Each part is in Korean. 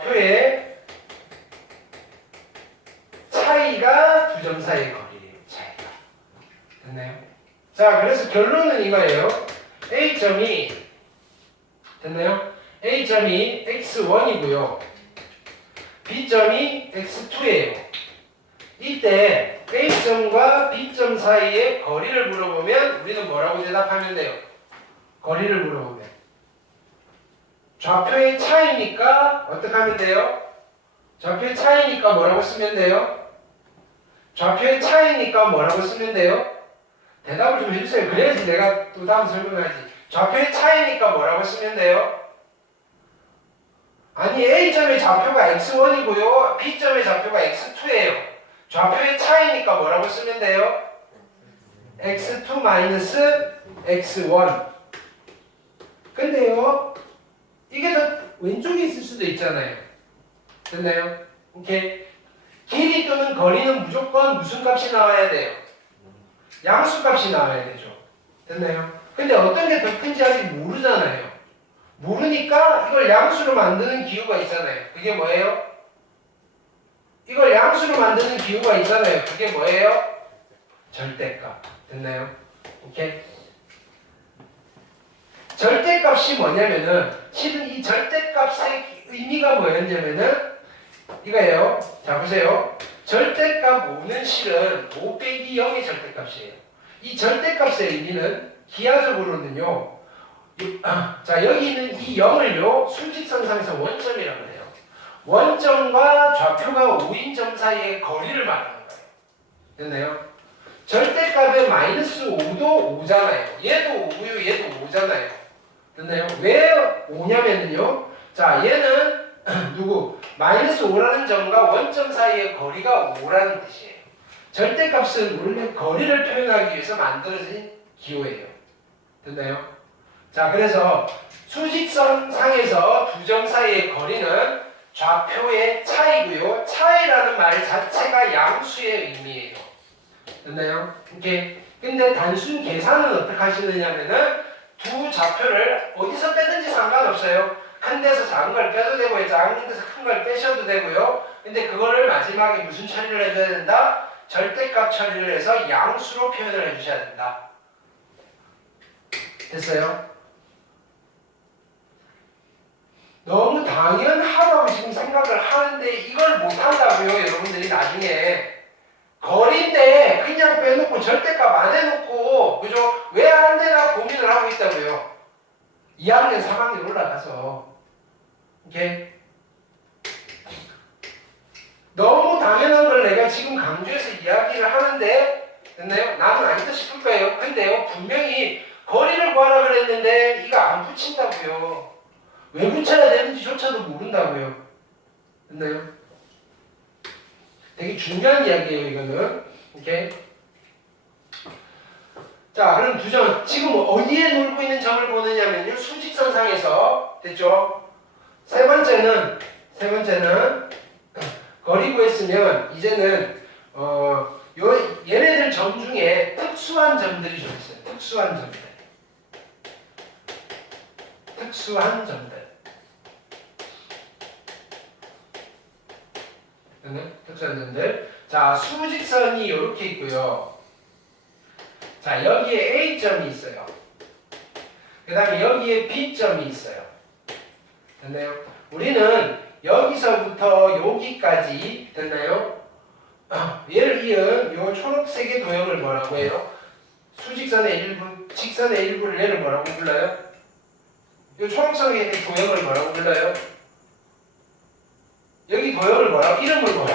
좌표의 차이가 두 점 사이의 거리예요. 차이가. 됐나요? 자, 그래서 결론은 이거예요. A점이 됐나요? A점이 x1이고요. B점이 x2예요. 이때 A점과 B점 사이의 거리를 물어보면 우리는 뭐라고 대답하면 돼요? 거리를 물어보면 좌표의 차이니까 어떻게 하면 돼요? 좌표의 차이니까 뭐라고 쓰면 돼요? 좌표의 차이니까 뭐라고 쓰면 돼요? 대답을 좀 해주세요. 그래야지 내가 또 다음 설명하지. 좌표의 차이니까 뭐라고 쓰면 돼요? 아니 A점의 좌표가 x1이고요. B점의 좌표가 x2예요. 좌표의 차이니까 뭐라고 쓰면 돼요? x2 마이너스 x1. 근데요, 이게 더 왼쪽에 있을 수도 있잖아요. 됐나요? 오케이. 길이 또는 거리는 무조건 무슨 값이 나와야 돼요? 양수 값이 나와야 되죠. 됐나요? 근데 어떤 게 더 큰지 아직 모르잖아요. 모르니까 이걸 양수로 만드는 기호가 있잖아요. 그게 뭐예요? 이걸 양수로 만드는 기호가 있잖아요. 그게 뭐예요? 절대값. 됐나요? 오케이? 절대값이 뭐냐면은 실은 이 절대값의 의미가 뭐였냐면은 이거예요. 자 보세요. 절대값 5는 실은 5 빼기 0의 절대값이에요. 이 절대값의 의미는 기하적으로는요. 자 여기 있는 이 0을요 수직선상에서 원점이라고 해요. 원점과 좌표가 5인 점 사이의 거리를 말하는 거예요. 됐나요? 절대값의 마이너스 5도 5잖아요. 얘도 5고요. 얘도 5잖아요. 됐나요? 왜 5냐면요. 자 얘는 누구? 마이너스 5라는 점과 원점 사이의 거리가 5라는 뜻이에요. 절대값은 원래 거리를 표현하기 위해서 만들어진 기호예요. 됐나요? 자 그래서 수직선 상에서 두 점 사이의 거리는 좌표의 차이고요. 차이라는 말 자체가 양수의 의미예요. 됐나요? 이렇게. 근데 단순 계산은 어떻게 하시느냐면은 두 좌표를 어디서 빼든지 상관없어요. 큰 데서 작은 걸 빼도 되고요. 작은 데서 큰 걸 빼셔도 되고요. 근데 그거를 마지막에 무슨 처리를 해줘야 된다? 절대값 처리를 해서 양수로 표현을 해주셔야 된다. 됐어요? 너무 당연하다고 지금 생각을 하는데 이걸 못한다고요. 여러분들이 나중에 거리인데 그냥 빼놓고 절대값 안 해놓고 그죠? 왜 안 되나 고민을 하고 있다고요. 2학년 3학년 올라가서 오케이? 너무 당연한 걸 내가 지금 강조해서 이야기를 하는데 됐나요? 나는 아니다 싶을 거예요. 근데요 분명히 거리를 구하라 그랬는데 이거 안 붙인다고요. 왜 붙여야 되는지조차도 모른다고요. 됐나요? 되게 중요한 이야기예요 이거는. 오케이? 자 그럼 두 점 지금 어디에 놀고 있는 점을 보느냐면요 수직선상에서 됐죠? 세 번째는 거리 구했으면 이제는 얘네들 점 중에 특수한 점들이 좀 있어요. 특수한 점들. 특수한 점들. 자 수직선이 이렇게 있고요. 자 여기에 A점이 있어요. 그 다음에 여기에 B점이 있어요. 됐나요? 우리는 여기서부터 여기까지 됐나요? 얘를 이은 요 초록색의 도형을 뭐라고 해요? 수직선의 일부, 직선의 일부를 얘를 뭐라고 불러요? 요 초록색의 도형을 뭐라고 불러요? 여기 도형을 뭐라고? 이름을 뭐냐?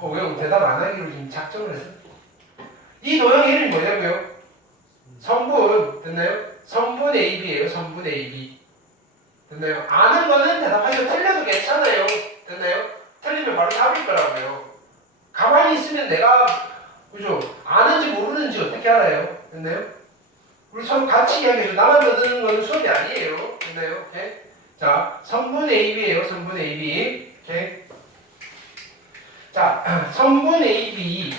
왜 대답 안 하기로 지금 작정을 했어? 이 도형 이름이 뭐냐고요? 선분, 됐나요? 선분 AB예요. 선분 AB. 됐나요? 아는 거는 대답하셔도 틀려도 괜찮아요. 됐나요? 틀리면 바로 답일 거라고요. 가만히 있으면 내가 그죠? 아는지 모르는지 어떻게 알아요? 됐나요? 우리 서로 같이 이야기해줘. 나만 듣는 거는 수업이 아니에요. 됐나요? 오케이? 자, 선분 AB예요. 선분 AB. 오케이? 자, 선분 AB.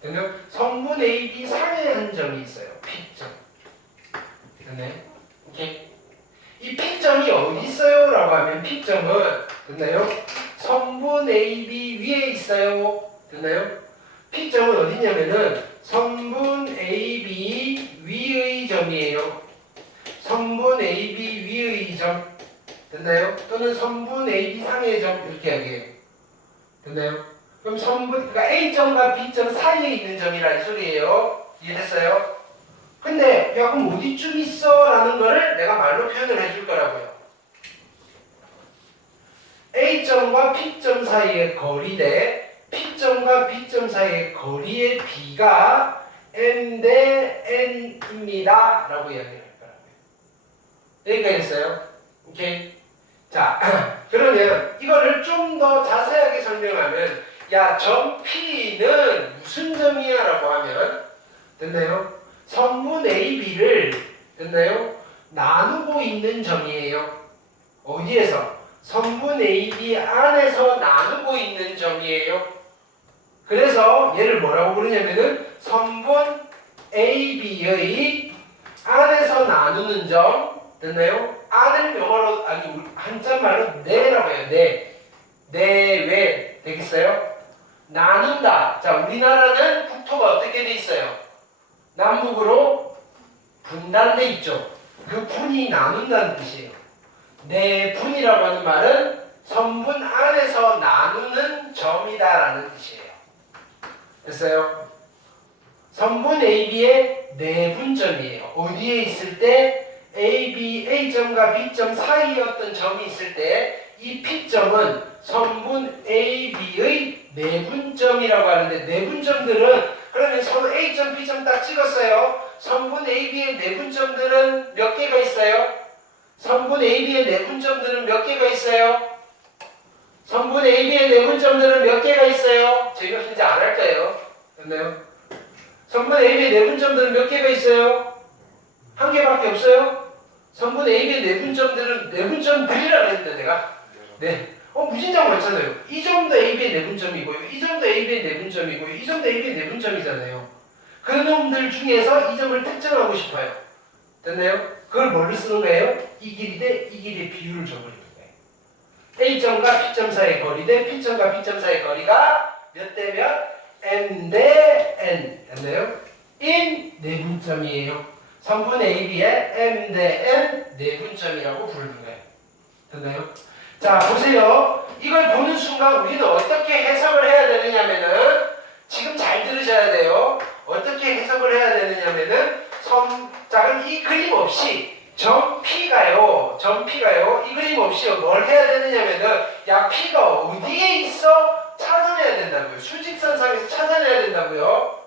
됐나요? 선분 AB 상의 한 점이 있어요. P점. 됐나요? 오케이? 이 P점이 어디 있어요? 라고 하면 P점은 됐나요? 선분 AB 위에 있어요. 됐나요? P점은 어디냐면은 선분 AB 위의 점이에요. 선분 AB 위의 점. 됐나요? 또는 선분 AB 상의 점 이렇게 하게요. 됐나요? 그럼 선분, 그러니까 A점과 B점 사이에 있는 점이라 이 소리예요. 이해됐어요? 근데 야 그럼 어디쯤 있어? 라는 거를 내가 말로 표현을 해줄 거라고요. A점과 P점 사이의 거리 대 P점과 B점 사이의 거리의 B가 M 대 N입니다. 라고 이야기를 할 거라고요. 여기까지 됐어요? 오케이? 자, 그러면 이거를 좀 더 자세하게 설명하면 야, 점 P는 무슨 점이야? 라고 하면 됐나요? 선분 AB를 됐나요? 나누고 있는 점이에요. 어디에서? 선분 AB 안에서 나누고 있는 점이에요. 그래서 얘를 뭐라고 부르냐면은 선분 AB의 안에서 나누는 점 됐나요? 안을 영어로 아니 한자말로 내라고 해요. 내외 되겠어요? 나눈다. 자, 우리나라는 국토가 어떻게 돼 있어요? 남북으로 분단돼 있죠. 그 분이 나눈다는 뜻이에요. 내분이라고 하는 말은 선분 안에서 나누는 점이다라는 뜻이에요. 됐어요? 선분 AB의 내분점이에요. 어디에 있을 때 A점과 B점 사이에 어떤 점이 있을 때 이 P점은 선분 AB의 내분점이라고 하는데 내분점들은 그러면 선 A점, B점 딱 찍었어요. 선분 AB의 내분점들은 몇 개가 있어요? 선분 AB의 내분점들은 몇 개가 있어요? 선분 AB의 내분점들은 몇 개가 있어요? 저희가 진짜 안 할 거예요. 됐나요? 선분 AB의 내분점들은 몇 개가 있어요? 한 개밖에 없어요? 선분 AB의 내분점들은 내분점들이라고 했는데 내가 네. 무진장 많잖아요. 이 점도 AB의 내분점이고요. 이 점도 AB의 내분점이고요. 이 점도 AB의 내분점이잖아요. 그 놈들 중에서 이 점을 특정하고 싶어요. 됐나요? 그걸 뭘로 쓰는 거예요? 이 길이 대 이 길이의 비율을 줘버리는 거예요. A점과 B점 사이의 거리 대 B점과 B점 사이의 거리가 몇 대 몇? M 대 N. 됐나요? in 내분점이에요. 선분 AB의 M 대 N 내분점이라고 부르는 거예요. 됐나요? 자, 보세요. 이걸 보는 순간 우리는 어떻게 해석을 해야 되느냐면은 지금 잘 들으셔야 돼요. 어떻게 해석을 해야 되느냐면은 자, 그럼 이 그림 없이 점 P가요. 이 그림 없이 뭘 해야 되느냐면은 야, P가 어디에 있어? 찾아내야 된다고요. 수직선상에서 찾아내야 된다고요.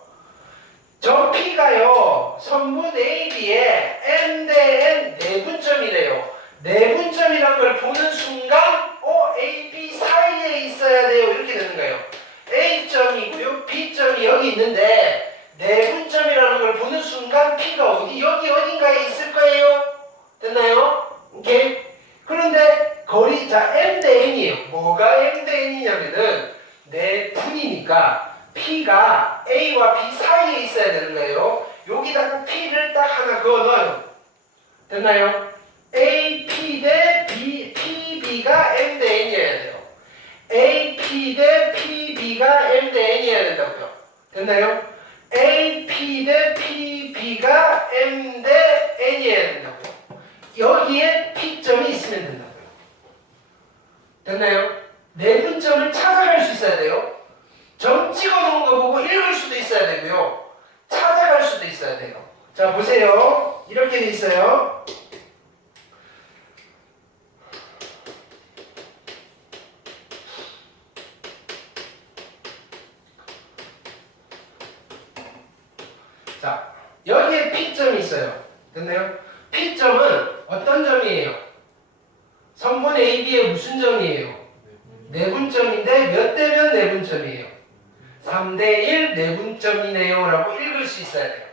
점 P가요. 선분 AB의 M 대 N 내분점이래요. 내분점이라는 걸 보는 순간 AB 사이에 있어야 돼요. 이렇게 되는 거예요. A점이고요. B점이 여기 있는데 내분점이라는 걸 보는 순간 P가 여기 어딘가에 있을 거예요. 됐나요? 오케이? 그런데 거리, 자, M 대 N이에요. 뭐가 M 대 N이냐면은 내분이니까 P가 A와 B 사이에 있어야 되는 거예요. 여기다가 P를 딱 하나 그어 넣어요. 됐나요? A, P 대 B, PB가 M 대 N이어야 돼요. A, P 대 PB가 M 대 N이어야 된다고요. 됐나요? A, P 대 PB가 M 대 N이어야 된다고요. 여기에 P점이 있으면 된다고요. 됐나요? 내분점을 찾아갈 수 있어야 돼요. 점 찍어놓은 거 보고 읽을 수도 있어야 되고요. 찾아갈 수도 있어야 돼요. 자, 보세요. 이렇게 돼 있어요. 자, 여기에 P점이 있어요. 됐나요? P점은 어떤 점이에요? 선분 AB의 무슨 점이에요? 내분점인데 몇 대 몇 내분점이에요? 3대 1 내분점이네요 라고 읽을 수 있어야 돼요.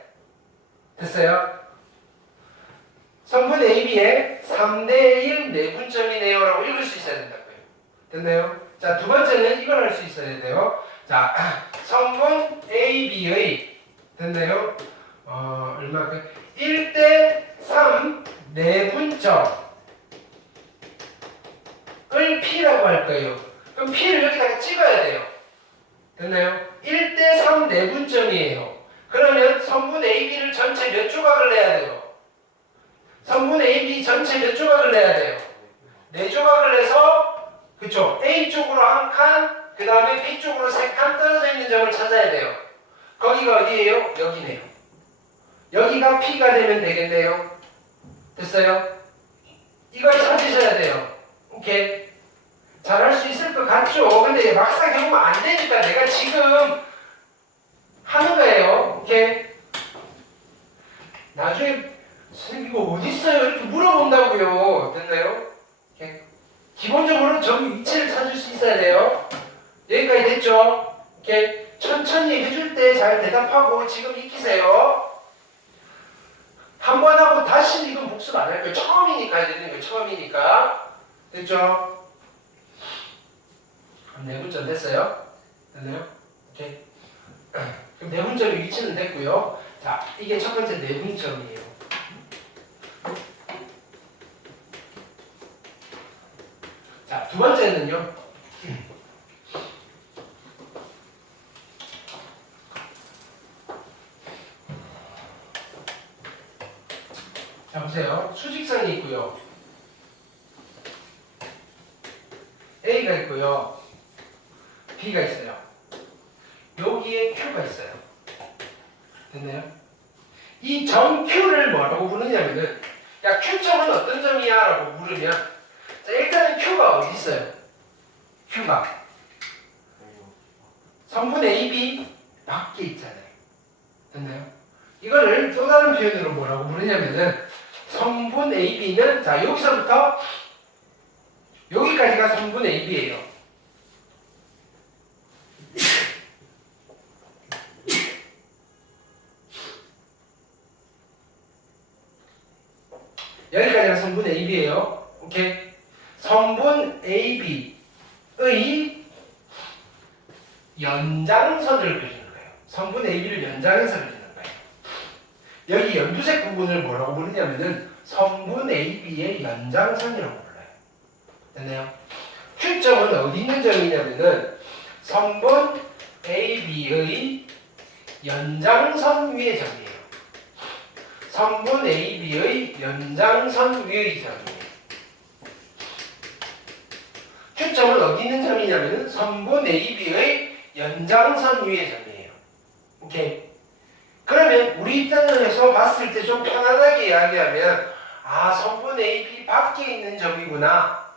됐어요? 선분 AB의 3대 1 내분점이네요 라고 읽을 수 있어야 된다고요. 됐나요? 자, 두 번째는 이걸 할 수 있어야 돼요. 자, 선분 AB의 됐나요? 얼마큼? 1대 3 내분점 P라고 할 거예요. 그럼 P를 여기다가 찍어야 돼요. 됐나요? 1대3 내분점이에요. 그러면 선분 AB를 전체 몇 조각을 내야 돼요? 선분 AB 전체 몇 조각을 내야 돼요? 4조각을 내서 그쵸? A쪽으로 한 칸, 그 다음에 B쪽으로 3칸 떨어져 있는 점을 찾아야 돼요. 거기가 어디예요? 여기네요. 여기가 P가 되면 되겠네요. 됐어요? 이걸 찾으셔야 돼요. 오케이? 잘할 수 있을 것 같죠? 근데 막상 해보면 안 되니까 내가 지금 하는 거예요. 오케이? 나중에 선생님 이거 어디 있어요? 이렇게 물어본다고요. 됐나요? 오케이? 기본적으로 저기 위치를 찾을 수 있어야 돼요. 여기까지 됐죠? 오케이? 천천히 해줄 때 잘 대답하고 지금 익히세요. 한 번 하고 다시 이건 복습 안 할 거예요. 처음이니까 해야 되는 거예요. 처음이니까. 됐죠? 내분점 됐어요? 됐나요? 오케이. 그럼 내분점의 위치는 됐고요. 자, 이게 첫 번째 내분점이에요. 자, 두 번째는요. 자, 보세요. 수직선이 있고요. A가 있고요. B가 있어요. 여기에 Q가 있어요. 됐나요? 이 점 Q를 뭐라고 부르냐면은, 야, Q점은 어떤 점이야? 라고 물으면, 자, 일단은 Q가 어디 있어요? Q가 성분 AB 밖에 있잖아요. 됐나요? 이거를 또 다른 표현으로 뭐라고 부르냐면은, 성분 AB는, 자, 여기서부터 여기까지가 성분 AB예요. 여기까지가 성분 AB예요. 오케이? 성분 AB의 연장선을 그리는 거예요. 성분 AB를 연장해서 그리는 거예요. 여기 연두색 부분을 뭐라고 부르냐면은 성분 AB의 연장선이라고 불러요. 됐나요? Q점은 어디 있는 점이냐면은 성분 AB의 연장선 위의 점이에요. 성분 AB의 연장선 위의 점이에요. Q점은 어디 있는 점이냐면은 성분 AB의 연장선 위의 점이에요. 오케이? 그러면 우리 입장에서 봤을 때 좀 편안하게 이야기하면 아, 성분 AB 밖에 있는 점이구나.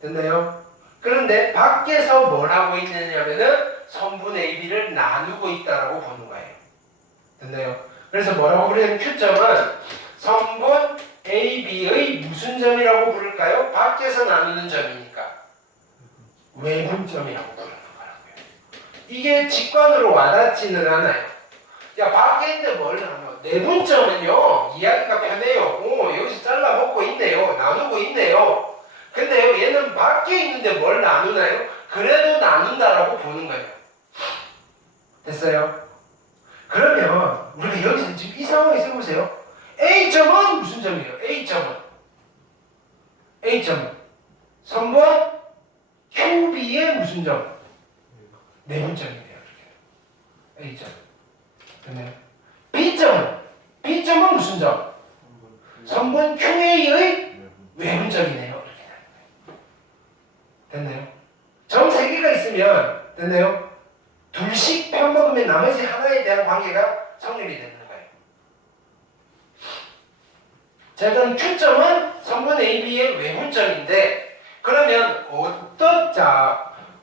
됐나요? 그런데 밖에서 뭘 하고 있느냐면은 성분 AB를 나누고 있다라고 보는 거예요. 됐나요? 그래서 뭐라고 부르냐면 Q점은 성분 AB의 무슨 점이라고 부를까요? 밖에서 나누는 점이니까 외분점이라고 부르는 거라고요. 이게 직관으로 와닿지는 않아요. 야, 밖에 있는데 뭘 나눠? 내분점은요, 이야기가 편해요. 오, 여기서 잘라 먹고 있네요. 나누고 있네요. 근데요, 얘는 밖에 있는데 뭘 나누나요? 그래도 나눈다라고 보는 거예요. 됐어요? 그러면 우리가 여기서 지금 이 상황에서 보세요. A점은 무슨 점이에요? A점은 성분 QB의 무슨 점? 내분점이에요. A점. 됐나요? B점은 무슨 점? 성분 QA의 외분점이네요. 됐나요? 점 3개가 있으면 됐나요? 둘씩 편먹으면 나머지 하나에 대한 관계가 성립이 되는 거예요. 자, 일단 Q점은 성분 AB의 외분점인데 그러면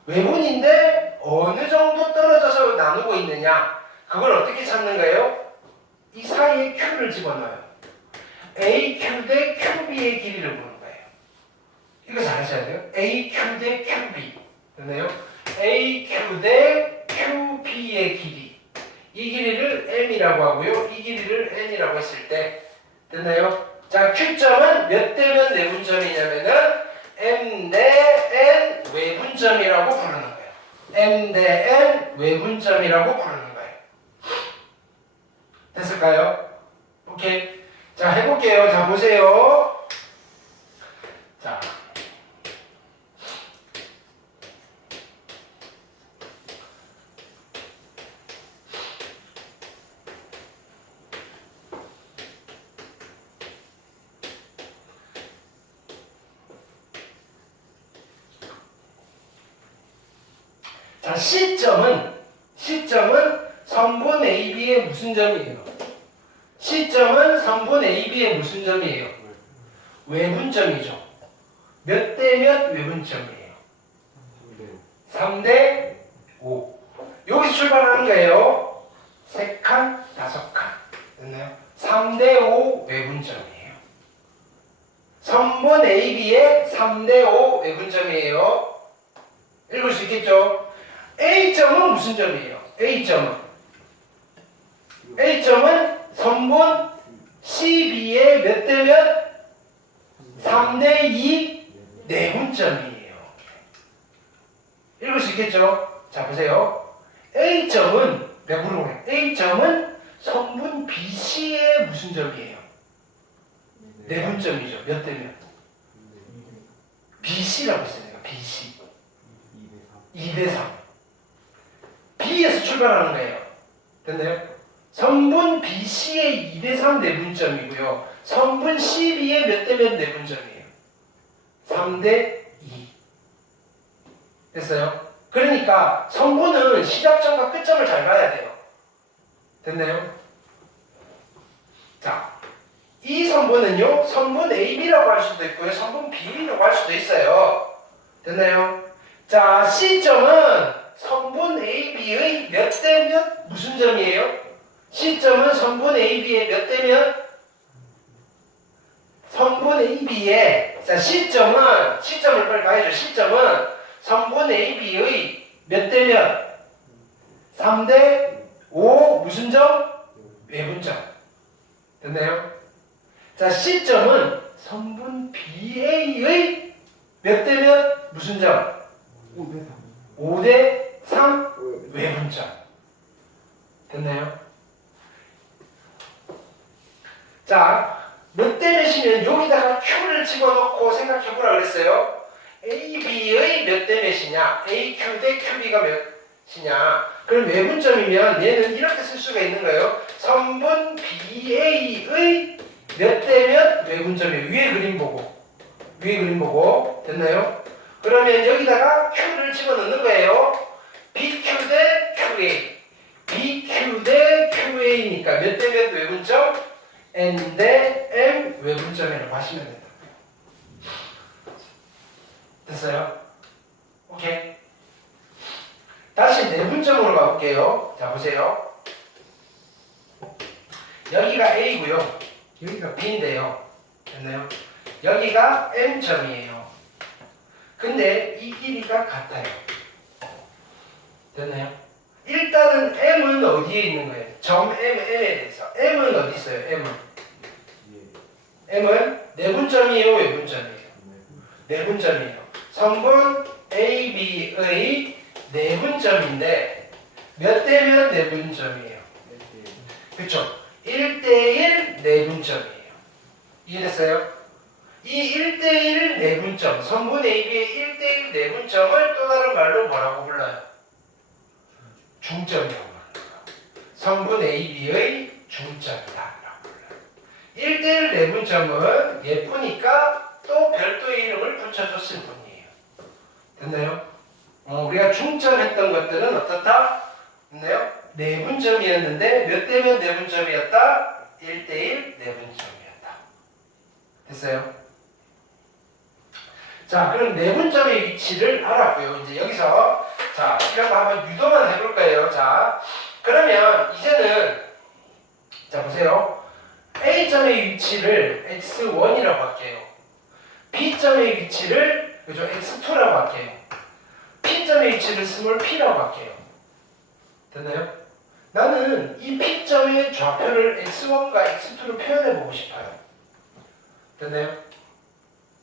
외분인데 어느 정도 떨어져서 나누고 있느냐? 그걸 어떻게 찾는 거예요? 이 사이에 Q를 집어넣어요. AQ 대 QB의 길이를 보는 거예요. 이거 잘하셔야 돼요. AQ 대 QB. 됐나요? AQ 대 QB의 길이. 이 길이를 M이라고 하고요. 이 길이를 N이라고 했을 때. 됐나요? 자, Q점은 몇 대면 내분점이냐면은 M 대 N 외분점이라고 부르는 거예요. M 대 N 외분점이라고 부르는 거예요. 됐을까요? 오케이. 자, 해볼게요. 자, 보세요. 자. C점은 선분 AB의 무슨 점이에요? C점은 선분 AB의 무슨 점이에요? 외분점이죠. 몇 대 몇 외분점이에요? 3대 5. 여기서 출발하는 거예요. 3칸, 5칸. 됐나요? 3대 5 외분점이에요. 선분 AB의 3대 5 외분점이에요. 읽을 수 있겠죠? A점은 무슨 점이에요? A점은 선분 CB의 몇 대 몇? 3대 2 내분점이에요. 읽을 수 있겠죠? 자, 보세요. A점은, 내가 물어보네. A점은 선분 BC의 무슨 점이에요? 내분점이죠. 몇 대 몇? BC라고 했어요. 내가 BC. 2대 3. B에서 출발하는 거예요. 됐나요? 선분 BC의 2대 3 내분점이고요. 선분 CB의 몇 대 몇 내분점이에요? 3대 2. 됐어요? 그러니까 선분은 시작점과 끝점을 잘 봐야 돼요. 됐나요? 자, 이 선분은요, 선분 AB라고 할 수도 있고요, 선분 BB라고 할 수도 있어요. 됐나요? 자, C점은 선분 AB의 몇 대 몇 무슨 점이에요? C점은 선분 AB의 몇 대 몇? 선분 AB의, 자, C점을 빨리 가야죠. C점은 선분 AB의 몇 대 몇? 3대 5 무슨 점? 외분점. 됐나요? 자, C점은 선분 BA의 몇 대 몇? 무슨 점? 5대 3 외분점. 됐나요? 자, 몇 대 몇이면 여기다가 Q를 집어넣고 생각해보라 그랬어요. AB의 몇 대 몇이냐? AQ 대 QB가 몇이냐? 그럼 외분점이면 얘는 이렇게 쓸 수가 있는 거예요. 선분 BA의 몇 대 몇 외분점이에요. 위에 그림 보고. 됐나요? 그러면 여기다가 Q를 집어넣는 거예요. BQ 대 QA. BQ 대 QA니까 몇 대 몇 외분점? N 대 M 외분점이라고 하시면 된다. 됐어요? 오케이. 다시 내분점으로 가볼게요. 자, 보세요. 여기가 A고요. 여기가 B인데요. 됐나요? 여기가 M점이에요. 근데 이 길이가 같아요. 됐나요? 일단은 M은 어디에 있는 거예요? 점 M에 대해서. M은 어디 있어요? M은 내분점이에요? 외분점이에요? 내분점이에요. 선분 AB의 내분점인데 몇 대 몇 내분점이에요? 그렇죠? 1대1 내분점이에요. 이해됐어요? 이 1대1 내분점, 선분 AB의 1대1 내분점을 또 다른 말로 뭐라고 불러요? 중점이라고 불러요. 선분 AB의 중점이다. 1대1 내분점은 예쁘니까 또 별도의 이름을 붙여줬을 뿐이에요. 됐나요? 우리가 중점했던 것들은 어떻다? 됐나요? 내분점이었는데 몇 대 몇 내분점이었다? 1대1 내분점이었다. 됐어요? 자, 그럼 내분점의 위치를 알았고요. 이제 여기서 자, 이런 거 한번 유도만 해볼 거예요. 자, 그러면 이제는 자, 보세요. A점의 위치를 x1이라고 할게요. B점의 위치를 그죠? x2라고 할게요. P점의 위치를 스몰 p라고 할게요. 됐나요? 나는 이 P점의 좌표를 x1과 x2로 표현해보고 싶어요. 됐나요?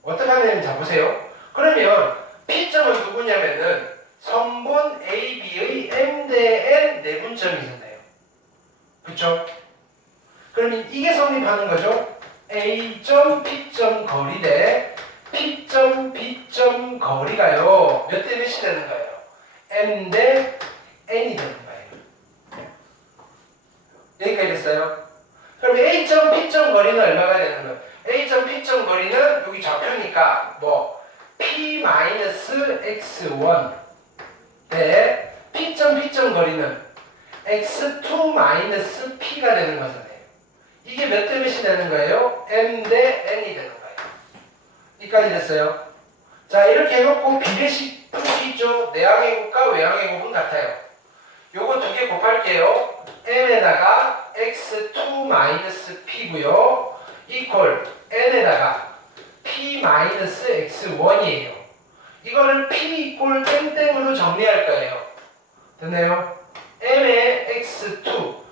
어떻게 하냐면 자 보세요. 그러면 P점은 누구냐면은 선분 AB의 M 대 N 내분점이 있었네요. 그쵸? 그러면 이게 성립하는 거죠. A점 P점 거리 대 P점 B점 거리가요. 몇 대 몇이 되는 거예요? M 대 N이 되는 거예요. 여기까지 됐어요? 그럼 A점 P점 거리는 얼마가 되는 거예요? A점 P점 거리는 여기 좌표니까 뭐 P-X1 대 P점 거리는 x2 p가 되는 거잖아요. 이게 몇 대 몇이 되는 거예요? m 대 n이 되는 거예요. 여기까지 됐어요. 자, 이렇게 해놓고 비례식 풀 수 있죠? 내항의 곱과 외항의 곱은 같아요. 요거 두 개 곱할게요. m에다가 x2 p고요. 이퀄 n에다가 p x1이에요. 이거를 p 이퀄 땡땡으로 정리할 거예요. 됐나요? m의 x2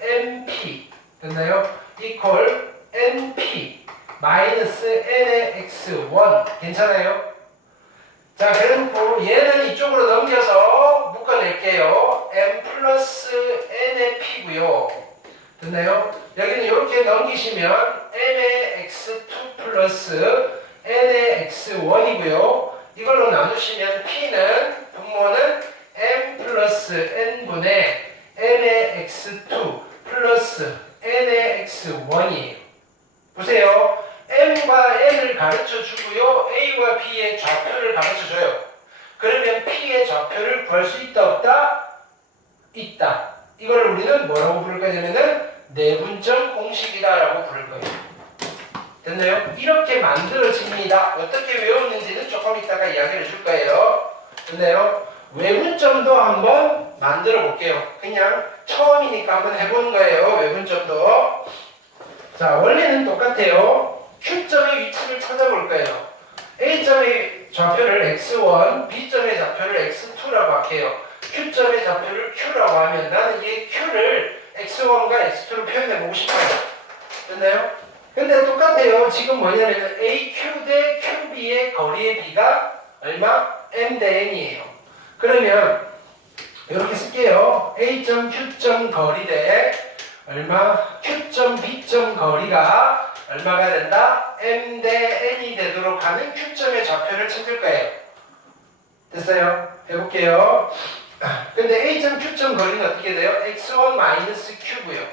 mp 됐나요? 이퀄 np n의 x1 괜찮아요? 자, 그래놓고 얘는 이쪽으로 넘겨서 묶어낼게요. m 플러스 n의 p고요. 됐나요? 여기는 이렇게 넘기시면 m의 x2 플러스 n의 x1이고요. 이걸로 나누시면 p는 분모는 m 플러스 n분의 n의 x2 플러스 n의 x1이에요. 보세요. m과 n을 가르쳐 주고요. a와 b의 좌표를 가르쳐 줘요. 그러면 p의 좌표를 구할 수 있다 없다? 있다. 이걸 우리는 뭐라고 부를 거냐면은 내분점 공식이다라고 부를 거예요. 됐나요? 이렇게 만들어집니다. 어떻게 외웠는지는 조금 이따가 이야기를 줄 거예요. 됐나요? 외분점도 한번 만들어 볼게요. 그냥 처음이니까 한번 해보는 거예요. 외분점도. 자, 원리는 똑같아요. Q점의 위치를 찾아볼 거예요. A점의 좌표를 x1, B점의 좌표를 x2라고 할게요. Q점의 좌표를 Q라고 하면 나는 이 Q를 x1과 x2로 표현해보고 싶어요. 됐나요? 근데 똑같아요. 지금 뭐냐면 AQ 대 QB의 거리의 B가 얼마? M 대 N이에요. 그러면 이렇게 쓸게요. A점 Q점 거리 대 얼마? Q점 B점 거리가 얼마가 된다? M 대 N이 되도록 하는 Q점의 좌표를 찾을 거예요. 됐어요? 해볼게요. 근데 A점 Q점 거리는 어떻게 돼요? x1 Q고요.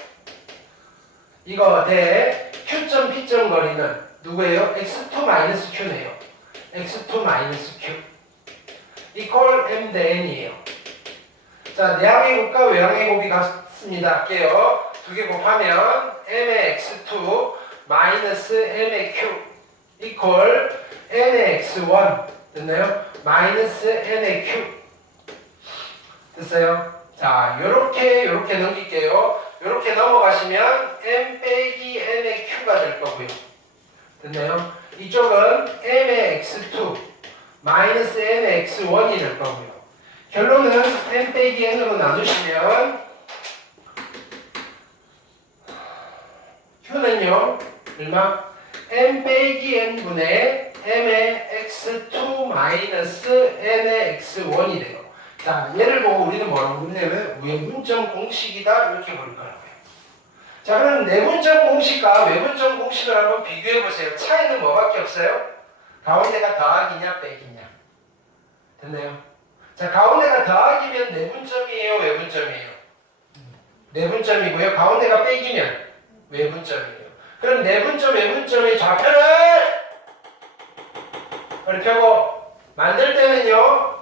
이거 대 Q점 B점 거리는 누구예요? x2 Q네요. x2 Q 이퀄 M 대 N이에요. 자, 내항의 곱과 외항의 곱이 같습니다. 할게요. 두 개 곱하면 M의 x2 마이너스 M의 Q 이퀄 N의 x1 됐나요? 마이너스 N의 Q 됐어요? 자, 요렇게 넘길게요. 요렇게 넘어가시면 M 빼기 N의 Q가 될 거고요. 됐나요? 이쪽은 M의 x2 마이너스 N의 x1이 될 거고요. 결론은 M 빼기 N으로 나누시면 Q는요 얼마? M 빼기 N분의 M의 x2 마이너스 N의 x1이 돼요. 자, 얘를 보고 우리는 뭐라고 부르냐면 외분점 공식이다 이렇게 부를 거라고요. 자, 그럼 내분점 공식과 외분점 공식을 한번 비교해 보세요. 차이는 뭐밖에 없어요? 가운데가 더하기냐 빼기냐. 됐나요? 자, 가운데가 더하기면 내분점이에요, 외분점이에요? 내분점이고요. 가운데가 빼기면 외분점이에요. 그럼 내분점, 외분점의 좌표를 이렇게 하고 만들 때는요.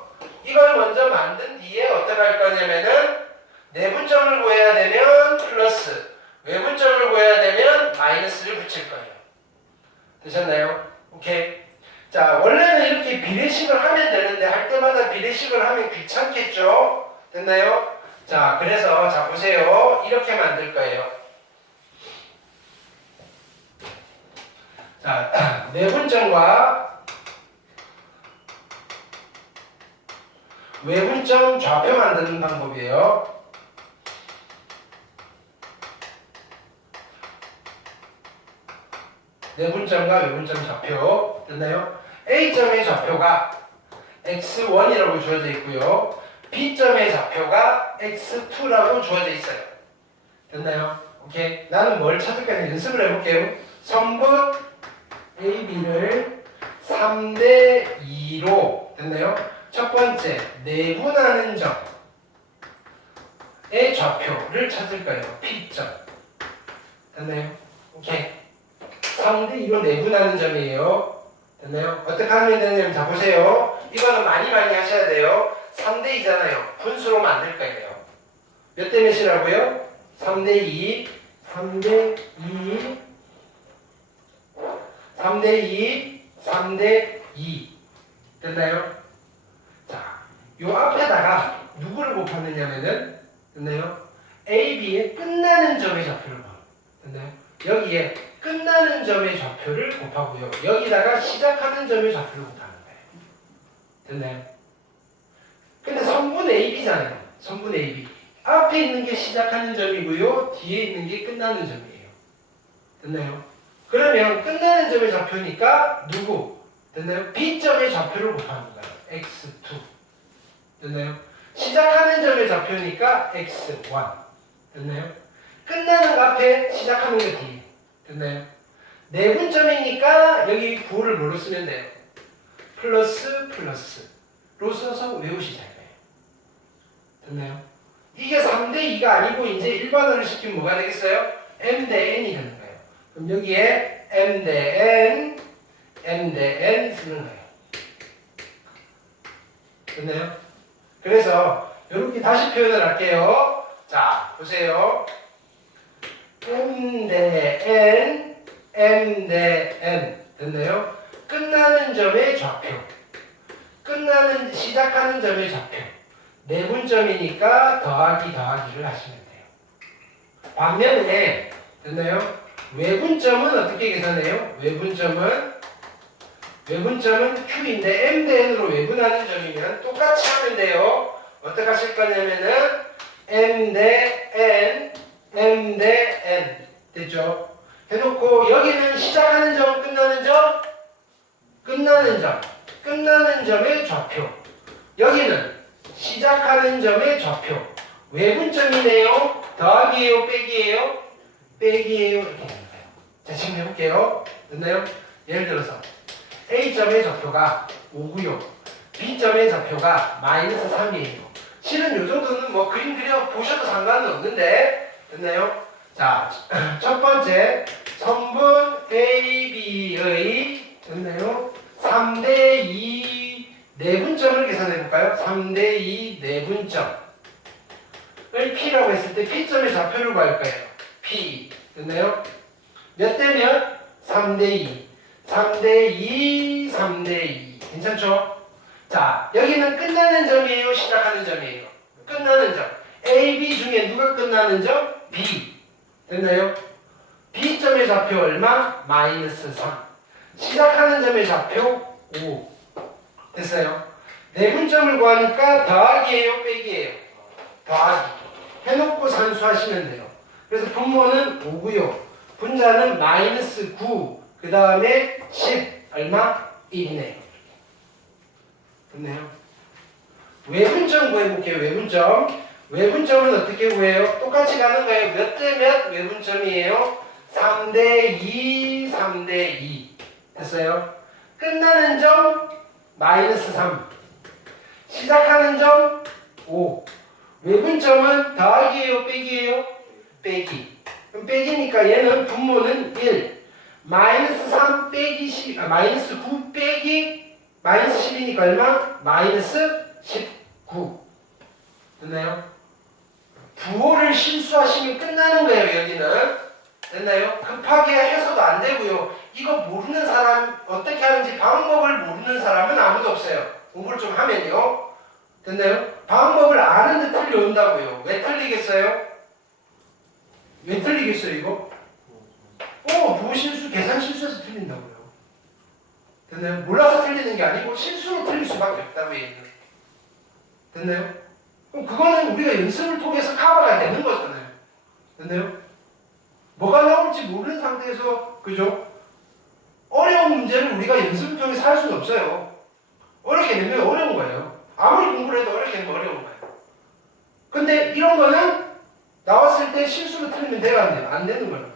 이걸 먼저 만든 뒤에 어떻게 할 거냐면은 내분점을 구해야 되면 플러스, 외분점을 구해야 되면 마이너스를 붙일 거예요. 되셨나요? 오케이. 자, 원래는 이렇게 비례식을 하면 되는데 할 때마다 비례식을 하면 귀찮겠죠? 됐나요? 자, 그래서 자 보세요. 이렇게 만들 거예요. 자, 내분점과 외분점 좌표 만드는 방법이에요. 내분점과 외분점 좌표 됐나요? A점의 좌표가 x1이라고 주어져 있고요. B점의 좌표가 x2라고 주어져 있어요. 됐나요? 오케이. 나는 뭘 찾을 거냐 연습을 해볼게요. 선분 AB를 3대 2로 됐나요? 첫 번째 내분하는 점의 좌표를 찾을 거예요. P점. 됐나요? 오케이. 3대 2로 내분하는 점이에요. 됐나요? 어떻게 하면 되냐면 자 보세요. 이거는 많이 하셔야 돼요. 3대 2잖아요. 분수로 만들 거예요. 몇 대 몇이라고요? 3대 2, 3대 2, 3대 2, 3대 2. 됐나요? 자, 요 앞에다가 누구를 곱하느냐면은, 됐나요? A, B의 끝나는 점의 좌표를 봐. 됐나요? 여기에 끝나는 점의 좌표를 곱하고요. 여기다가 시작하는 점의 좌표를 곱하는 거예요. 됐나요? 근데 선분 AB잖아요. 선분 AB. 앞에 있는 게 시작하는 점이고요. 뒤에 있는 게 끝나는 점이에요. 됐나요? 그러면 끝나는 점의 좌표니까 누구? 됐나요? B점의 좌표를 곱하는 거예요. X2. 됐나요? 시작하는 점의 좌표니까 X1. 됐나요? 끝나는 거 앞에 시작하는 거 뒤에. 됐나요? 내분점이니까 여기 부호를 뭐로 쓰면 돼요? 플러스 플러스로 써서 외우시잖아요. 됐나요? 이게 3대 2가 아니고 이제 일반어를 시키면 뭐가 되겠어요? M 대 N이 되는 거예요. 그럼 여기에 M 대 N, M 대 N 쓰는 거예요. 됐나요? 그래서 이렇게 다시 표현을 할게요. 자, 보세요. M 대 N, M 대 N. 됐나요? 끝나는 점의 좌표. 시작하는 점의 좌표. 내분점이니까 더하기를 하시면 돼요. 반면에, 됐나요? 외분점은 어떻게 계산해요? 외분점은 Q인데 M 대 N으로 외분하는 점이면 똑같이 하면 돼요. 어떻게 하실 거냐면은 M 대 N, M 대 N. 됐죠? 해놓고 여기는 시작하는 점, 끝나는 점? 끝나는 점의 좌표. 여기는 시작하는 점의 좌표. 외분점이네요. 더하기예요? 빼기예요? 빼기예요? 이렇게 되는 거예요. 자, 지금 해볼게요. 됐나요? 예를 들어서 A점의 좌표가 5고요. B점의 좌표가 마이너스 3이에요. 실은 요 정도는 뭐 그림 그려 보셔도 상관은 없는데, 됐나요? 자, 첫 번째 선분 AB의 됐나요? 3대 2 내분점을 계산해 볼까요? 3대 2 내분점을 P라고 했을 때 P점의 좌표를 구할 거예요. P. 됐나요? 몇 대면? 3대 2. 3대 2, 3대 2. 괜찮죠? 자, 여기는 끝나는 점이에요? 시작하는 점이에요? 끝나는 점. A, B 중에 누가 끝나는 점? B. 됐나요? B점의 좌표 얼마? 마이너스 3. 시작하는 점의 좌표 5. 됐어요? 내분점을 구하니까 더하기예요? 빼기예요? 더하기. 해놓고 산수하시면 돼요. 그래서 분모는 5고요. 분자는 마이너스 9. 그 다음에 10. 얼마? 1이네요. 됐나요? 외분점 구해볼게요. 외분점은 어떻게 구해요? 똑같이 가는 거예요. 몇 대 몇 외분점이에요? 3대 2, 3대 2. 됐어요? 끝나는 점 마이너스 3. 시작하는 점 5. 외분점은 더하기예요? 빼기예요? 빼기. 그럼 빼기니까 얘는 분모는 1. 마이너스 3 빼기 10, 마이너스 9 빼기 마이너스 10이니까 얼마? 마이너스 19. 됐나요? 부호를 실수하시면 끝나는 거예요, 여기는. 됐나요? 급하게 해서도 안 되고요. 이거 모르는 사람, 어떻게 하는지 방법을 모르는 사람은 아무도 없어요. 공부를 좀 하면요. 됐나요? 방법을 아는데 틀려온다고요. 왜 틀리겠어요? 왜 틀리겠어요, 이거? 부호 실수, 계산 실수해서 틀린다고요. 됐나요? 몰라서 틀리는 게 아니고 실수로 틀릴 수밖에 없다고 얘기는. 됐나요? 그럼 그거는 우리가 연습을 통해서 커버가 되는 거잖아요. 됐나요? 뭐가 나올지 모르는 상태에서, 그죠? 어려운 문제를 우리가 연습을 통해서 할 수는 없어요. 어렵게 되면 어려운 거예요. 아무리 공부를 해도 어렵게 되면 어려운 거예요. 근데 이런 거는 나왔을 때 실수로 틀리면 돼요, 안 돼요? 안 되는 거예요.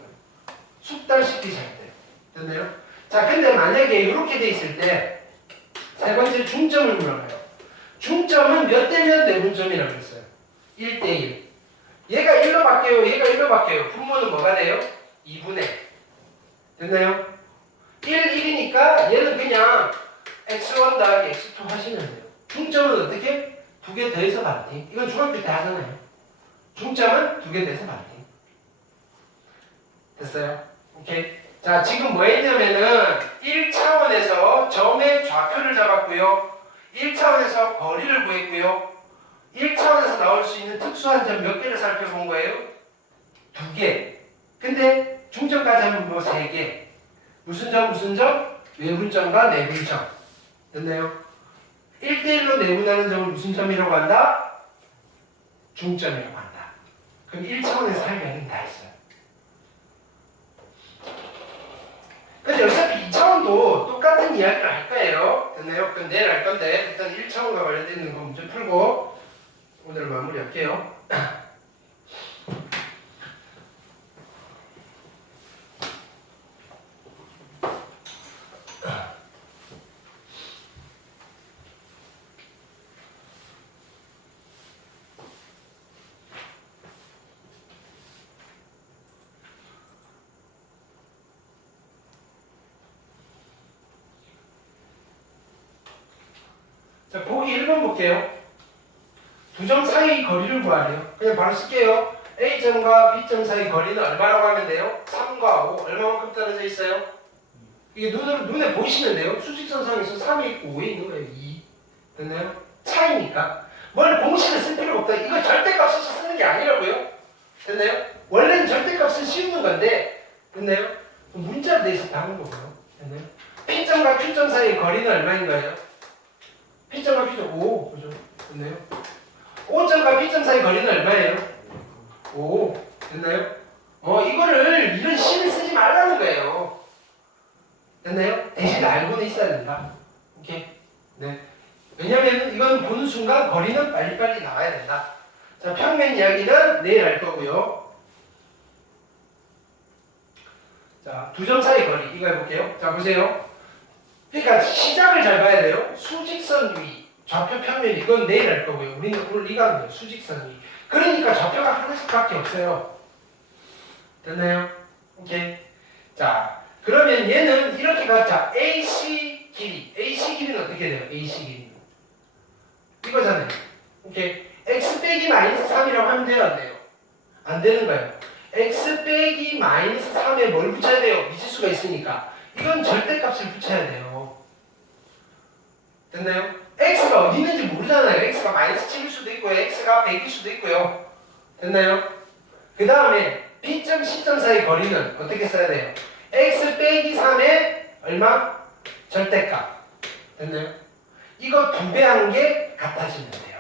숙달시키셔야 돼요. 됐나요? 자, 근데 만약에 이렇게 돼 있을 때 세 번째 중점을 물어봐요. 중점은 몇 대 몇 내분점이라고 했어요? 1대 1. 얘가 1로 바뀌어요. 얘가 1로 바뀌어요. 분모는 뭐가 돼요? 2분의. 됐나요? 1, 1이니까 얘는 그냥 x1 더하기 x2 하시면 돼요. 중점은 어떻게? 두 개 더해서 반띵. 이건 중학교 때 하잖아요. 중점은 두 개 더해서 반띵. 됐어요? 오케이. 자, 지금 뭐 했냐면은 1차원에서 점의 좌표를 잡았고요. 1차원에서 거리를 구했고요. 1차원에서 나올 수 있는 특수한 점 몇 개를 살펴본 거예요? 두 개. 근데 중점까지 하면 뭐 세 개. 무슨 점, 무슨 점? 외분점과 내분점. 됐나요? 1대1로 내분하는 점을 무슨 점이라고 한다? 중점이라고 한다. 그럼 1차원에서 할 이야기는 다 했어요. 근데 어차피 2차원도 똑같은 이야기를 할 거예요. 됐나요? 그건 내일 할 건데 일단 1차원과 관련된 있는 거 문제 풀고 오늘 마무리할게요. 자, 보기 1번 볼게요. 두 점 사이 거리를 구하래요. 그냥 바로 쓸게요. A점과 B점 사이 거리는 얼마라고 하면 돼요? 3과 5. 얼마만큼 떨어져 있어요? 이게 눈에 보이시면 돼요. 수직선상에서 3이 있고 5에 있는 거예요. 2. 됐나요? 차이니까. 뭘 공식을 쓸 필요가 없다. 이거 절대값을 쓰는 게 아니라고요. 됐나요? 원래는 절대값을 씌우는 건데, 됐나요? 문자로 돼 있어 다른 거고요. 됐나요? P점과 Q점 사이 거리는 얼마인 거예요? P점과 Q점 5. 그죠? 됐나요? O점과 B점 사이 거리는 얼마예요? 5. 됐나요? 이거를 이런 식을 쓰지 말라는 거예요. 됐나요? 대신 알고는 있어야 된다. 오케이? 네. 왜냐면 이건 보는 순간 거리는 빨리빨리 나와야 된다. 자, 평면 이야기는 내일 할 거고요. 자, 두 점 사이 거리 이거 해볼게요. 자, 보세요. 그러니까 시작을 잘 봐야 돼요. 수직선 위, 좌표 평면 이건 내일 할 거고요. 우리는 오늘 이거 하는 거예요. 수직선 위. 그러니까 좌표가 하나씩밖에 없어요. 됐나요? 오케이. 자, 그러면 얘는 이렇게 가자. AC 길이. AC 길이는 어떻게 돼요? AC 길이는 이거잖아요. 오케이. x 빼기 마이너스 3이라고 하면 돼요? 안 돼요? 안 되는 거예요. x 빼기 마이너스 3에 뭘 붙여야 돼요? 미지수가 있으니까. 이건 절대값을 붙여야 돼요. 됐나요? x가 어디 있는지 모르잖아요. x가 마이너스 7일 수도 있고요. x가 100일 수도 있고요. 됐나요? 그 다음에 B점, C점 사이 거리는 어떻게 써야 돼요? x 빼기 3에 얼마? 절대값. 됐나요? 이거 2배 한 게 같아지면 돼요.